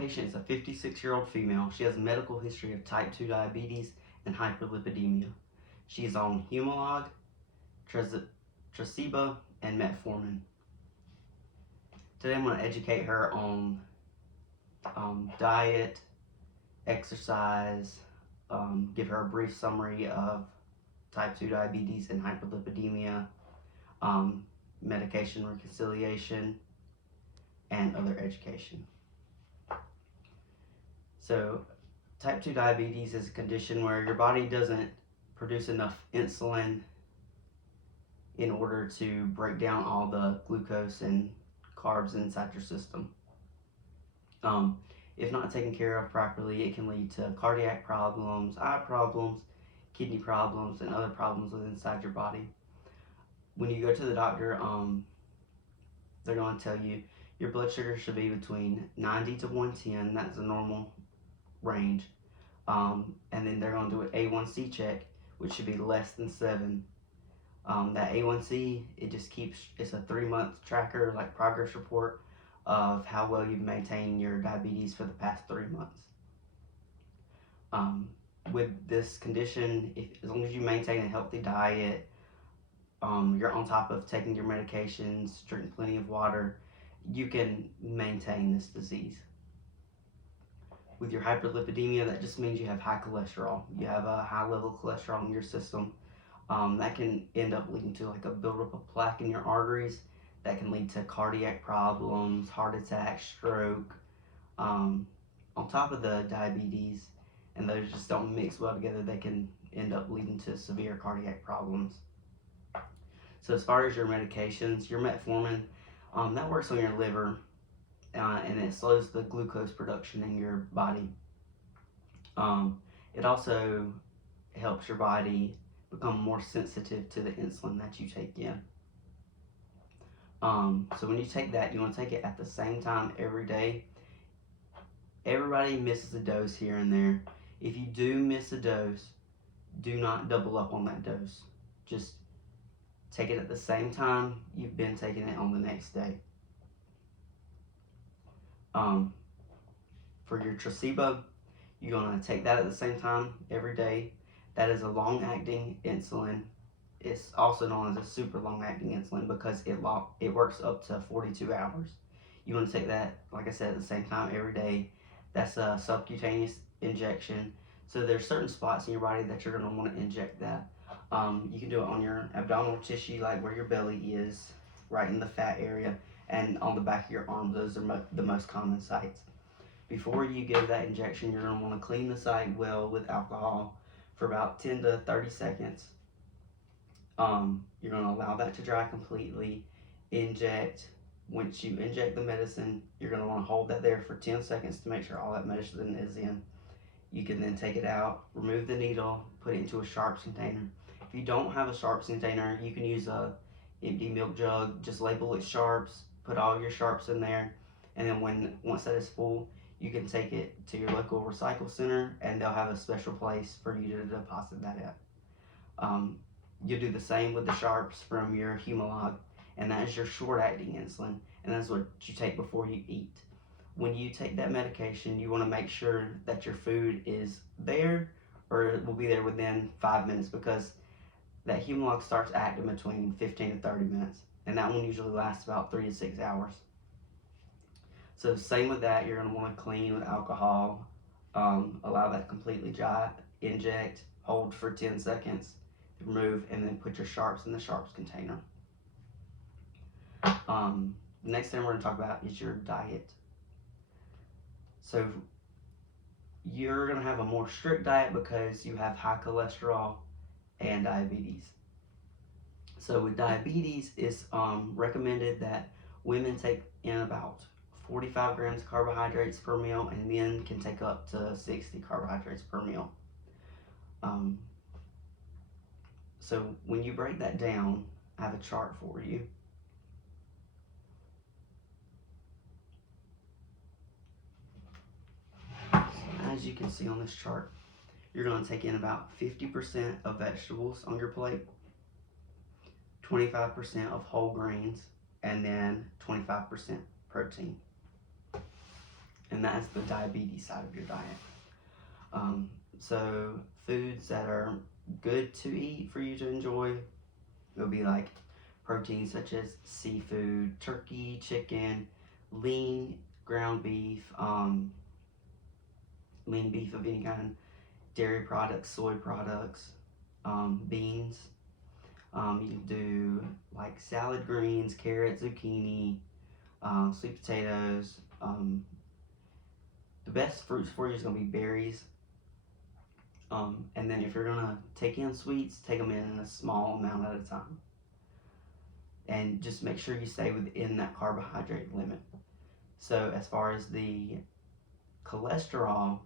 patient is a 56-year-old female. She has a medical history of type 2 diabetes and hyperlipidemia. She is on Humalog, Tresiba, and metformin. Today I'm going to educate her on diet, exercise, give her a brief summary of type 2 diabetes and hyperlipidemia, medication reconciliation, and other education. So, type 2 diabetes is a condition where your body doesn't produce enough insulin in order to break down all the glucose and carbs inside your system. If not taken care of properly, it can lead to cardiac problems, eye problems, kidney problems, and other problems inside your body. When you go to the doctor, they're going to tell you your blood sugar should be between 90 to 110. That's a normal range. And then they're going to do an A1C check, which should be less than 7. That A1C, it's a 3-month tracker, like progress report of how well you've maintained your diabetes for the past 3 months. With this condition, as long as you maintain a healthy diet, you're on top of taking your medications, drinking plenty of water, you can maintain this disease. With your hyperlipidemia, that just means you have high cholesterol. You have a high level of cholesterol in your system. That can end up leading to like a buildup of plaque in your arteries. That can lead to cardiac problems, heart attack, stroke. On top of the diabetes, and those just don't mix well together, they can end up leading to severe cardiac problems. So as far as your medications, your metformin, that works on your liver, and it slows the glucose production in your body. It also helps your body become more sensitive to the insulin that you take in. So when you take that, you want to take it at the same time every day. Everybody misses a dose here and there. If you do miss a dose, do not double up on that dose. Just take it at the same time you've been taking it on the next day. For your Tresiba, you're going to take that at the same time every day. That is a long-acting insulin. It's also known as a super long-acting insulin because it works up to 42 hours. You want to take that, like I said, at the same time every day. That's a subcutaneous injection. So there's certain spots in your body that you're going to want to inject that. You can do it on your abdominal tissue, like where your belly is, right in the fat area, and on the back of your arm. Those are the most common sites. Before you give that injection, you're going to want to clean the site well with alcohol for about 10 to 30 seconds. You're going to allow that to dry completely. Inject. Once you inject the medicine, you're going to want to hold that there for 10 seconds to make sure all that medicine is in. You can then take it out, remove the needle, put it into a sharps container. If you don't have a sharps container, you can use a empty milk jug. Just label it sharps, put all your sharps in there, and then once that is full, you can take it to your local recycle center, and they'll have a special place for you to deposit that at. You'll do the same with the sharps from your Humalog, and that is your short-acting insulin, and that's what you take before you eat. When you take that medication, you want to make sure that your food is there, or it will be there within 5 minutes, because that Humalog starts acting between 15 to 30 minutes, and that one usually lasts about 3 to 6 hours. So same with that, you're going to want to clean with alcohol, allow that completely dry, inject, hold for 10 seconds, remove, and then put your sharps in the sharps container. The next thing we're going to talk about is your diet. So you're going to have a more strict diet because you have high cholesterol and diabetes. So with diabetes, it's recommended that women take in about 45 grams of carbohydrates per meal, and men can take up to 60 carbohydrates per meal. So when you break that down, I have a chart for you. As you can see on this chart, you're going to take in about 50% of vegetables on your plate, 25% of whole grains, and then 25% protein. and that's the diabetes side of your diet. So foods that are good to eat for you to enjoy will be like proteins such as seafood, turkey, chicken, lean ground beef, lean beef of any kind, dairy products, soy products, beans. You can do like salad greens, carrots, zucchini, sweet potatoes. The best fruits for you is going to be berries. And then if you're going to take in sweets, take them in a small amount at a time. And just make sure you stay within that carbohydrate limit. So as far as the cholesterol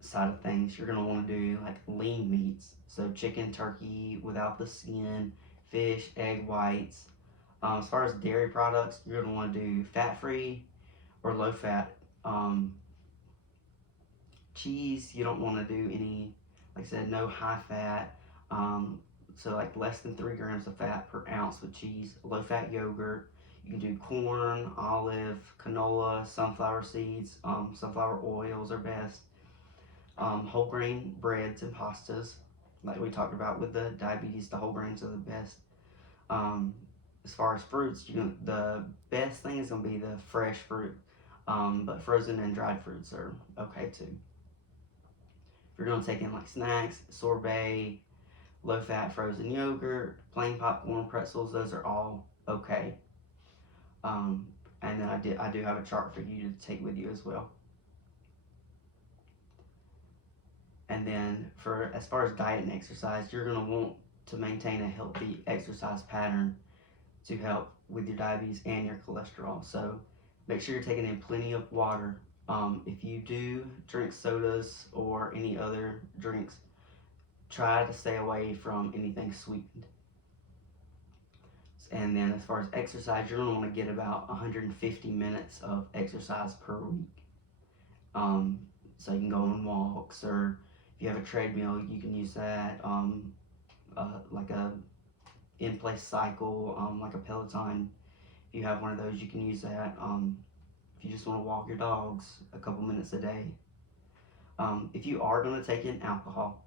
side of things, you're going to want to do like lean meats. So chicken, turkey without the skin, fish, egg whites. As far as dairy products, you're going to want to do fat-free or low-fat. Cheese, you don't want to do any, like I said, no high-fat. So like less than 3 grams of fat per ounce with cheese. Low-fat yogurt. You can do corn, olive, canola, sunflower seeds. Sunflower oils are best. Whole grain breads and pastas, like we talked about with the diabetes, the whole grains are the best. As far as fruits, the best thing is going to be the fresh fruit, but frozen and dried fruits are okay too. If you're going to take in like snacks, sorbet, low-fat frozen yogurt, plain popcorn, pretzels, those are all okay. And then I do have a chart for you to take with you as well. And then for as far as diet and exercise, you're going to want to maintain a healthy exercise pattern to help with your diabetes and your cholesterol. So make sure you're taking in plenty of water. If you do drink sodas or any other drinks, try to stay away from anything sweetened. And then as far as exercise, you're going to want to get about 150 minutes of exercise per week. So you can go on walks, or if you have a treadmill, you can use that, like a in-place cycle, like a Peloton. If you have one of those, you can use that. If you just want to walk your dogs a couple minutes a day. If you are going to take in alcohol,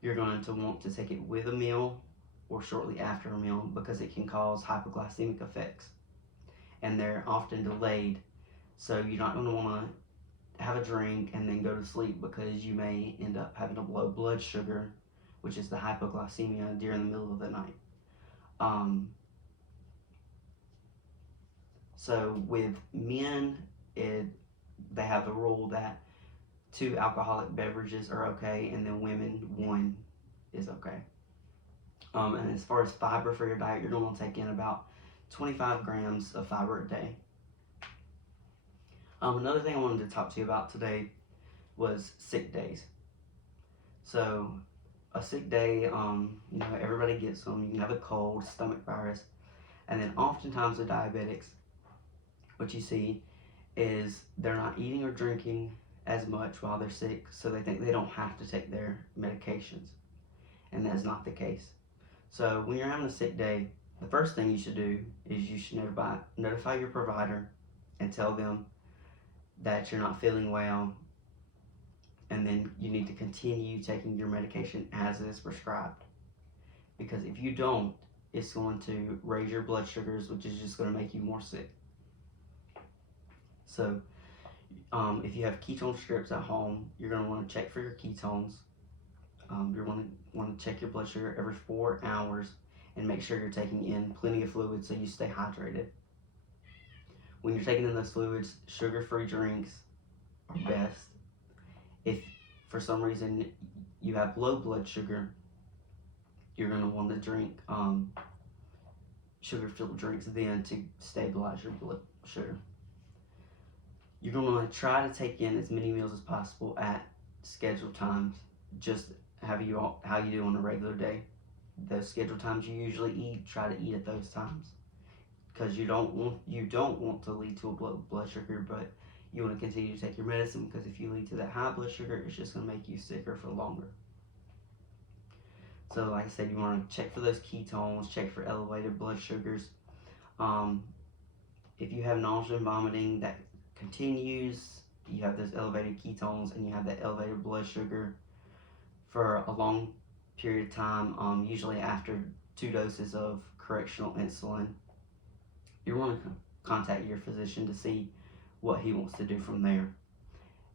you're going to want to take it with a meal or shortly after a meal, because it can cause hypoglycemic effects, and they're often delayed. So you're not going to want to have a drink and then go to sleep, because you may end up having a low blood sugar, which is the hypoglycemia, during the middle of the night. So with men, they have the rule that 2 alcoholic beverages are okay, and then women, 1 is okay. And as far as fiber for your diet, you're going to want to take in about 25 grams of fiber a day. Another thing I wanted to talk to you about today was sick days. So a sick day, everybody gets them. You can have a cold, stomach virus, and then oftentimes with diabetics, what you see is they're not eating or drinking as much while they're sick, so they think they don't have to take their medications, and that's not the case. So when you're having a sick day, the first thing you should do is you should notify your provider and tell them that you're not feeling well, and then you need to continue taking your medication as is prescribed. Because if you don't, it's going to raise your blood sugars, which is just going to make you more sick. So if you have ketone strips at home, you're going to want to check for your ketones. You're going to want to check your blood sugar every 4 hours, and make sure you're taking in plenty of fluids so you stay hydrated. When you're taking in those fluids, sugar-free drinks are best. If for some reason you have low blood sugar, you're going to want to drink sugar-filled drinks then to stabilize your blood sugar. You're going to want to try to take in as many meals as possible at scheduled times, just how you do on a regular day. Those scheduled times you usually eat, try to eat at those times, because you don't want to lead to a blood sugar, but you want to continue to take your medicine, because if you lead to that high blood sugar, it's just going to make you sicker for longer. So like I said, you want to check for those ketones, check for elevated blood sugars. if you have nausea and vomiting that continues, you have those elevated ketones, and you have that elevated blood sugar for a long period of time, usually after 2 doses of correctional insulin, you want to contact your physician to see what he wants to do from there.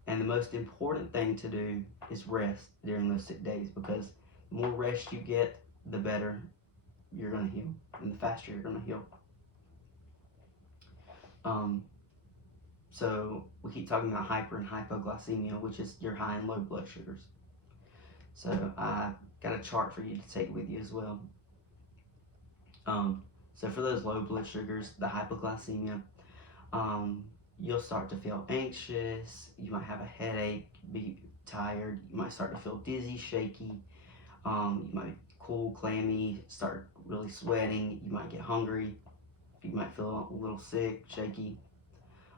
And the most important thing to do is rest during those sick days, because the more rest you get, the better you're going to heal, and the faster you're going to heal. So we keep talking about hyper and hypoglycemia, which is your high and low blood sugars. So I got a chart for you to take with you as well. So for those low blood sugars, the hypoglycemia, you'll start to feel anxious, you might have a headache, be tired, you might start to feel dizzy, shaky, you might cool, clammy, start really sweating, you might get hungry, you might feel a little sick, shaky,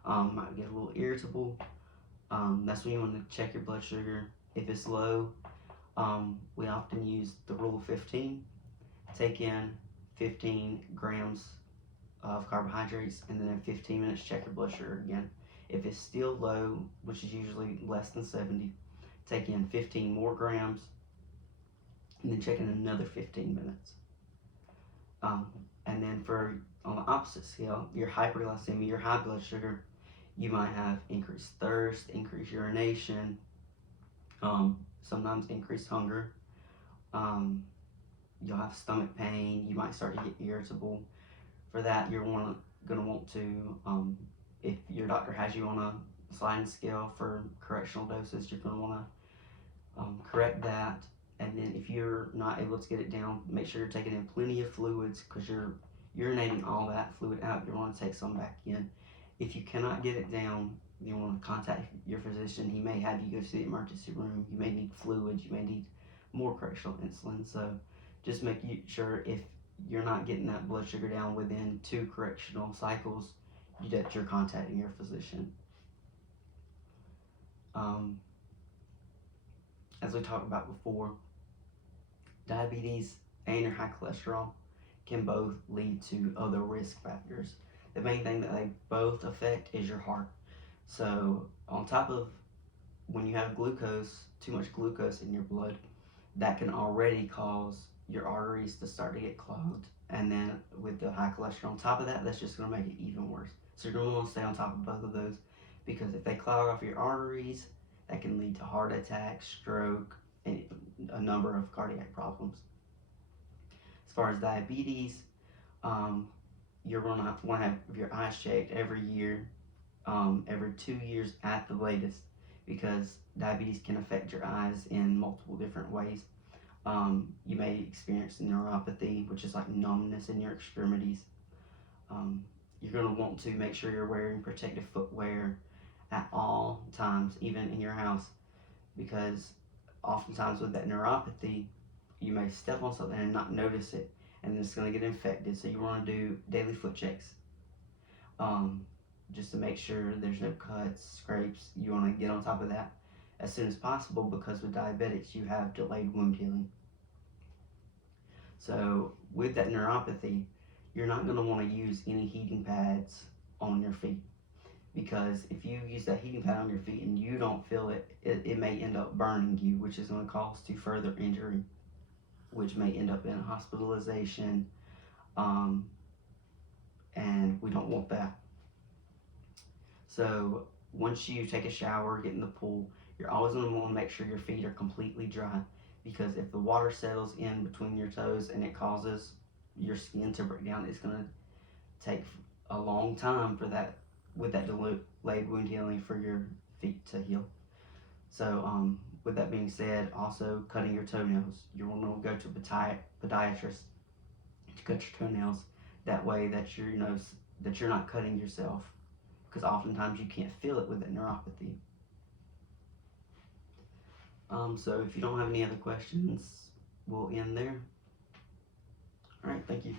might get a little irritable. That's when you want to check your blood sugar. If it's low, we often use the rule of 15. Take in 15 grams of carbohydrates, and then in 15 minutes check your blood sugar again. If it's still low, which is usually less than 70, take in 15 more grams, and then check in another 15 minutes. And then for on the opposite scale, your hyperglycemia, your high blood sugar, you might have increased thirst, increased urination, sometimes increased hunger. You'll have stomach pain. You might start to get irritable. For that, you're going to want to, if your doctor has you on a sliding scale for correctional doses, you're going to want to correct that. And then if you're not able to get it down, make sure you're taking in plenty of fluids, because you're urinating all that fluid out. You want to take some back in. If you cannot get it down, you want to contact your physician. He may have you go to the emergency room. You may need fluids. You may need more correctional insulin. So just make sure, if you're not getting that blood sugar down within 2 correctional cycles, that you're contacting your physician. As we talked about before, diabetes and your high cholesterol can both lead to other risk factors. The main thing that they both affect is your heart. So on top of when you have glucose, too much glucose in your blood, that can already cause your arteries to start to get clogged. And then with the high cholesterol on top of that, that's just going to make it even worse. So you're going to want to stay on top of both of those, because if they clog off your arteries, that can lead to heart attack, stroke, and a number of cardiac problems. As far as diabetes, you're going to want to have your eyes checked every year, every 2 years at the latest, because diabetes can affect your eyes in multiple different ways. You may experience neuropathy, which is like numbness in your extremities. You're going to want to make sure you're wearing protective footwear at all times, even in your house, because oftentimes with that neuropathy, you may step on something and not notice it, and it's going to get infected. So you want to do daily foot checks, just to make sure there's no cuts, scrapes. You want to get on top of that as soon as possible, because with diabetics, you have delayed wound healing. So with that neuropathy, you're not going to want to use any heating pads on your feet, because if you use that heating pad on your feet and you don't feel it, it may end up burning you, which is going to cause to further injury, which may end up in a hospitalization, and we don't want that. So once you take a shower, get in the pool, you're always going to want to make sure your feet are completely dry, because if the water settles in between your toes and it causes your skin to break down, it's going to take a long time for that, with that delayed wound healing, for your feet to heal. So with that being said, also cutting your toenails. You want to go to a podiatrist to cut your toenails. That way that you're not cutting yourself, because oftentimes you can't feel it with that neuropathy. So if you don't have any other questions, we'll end there. All right, thank you.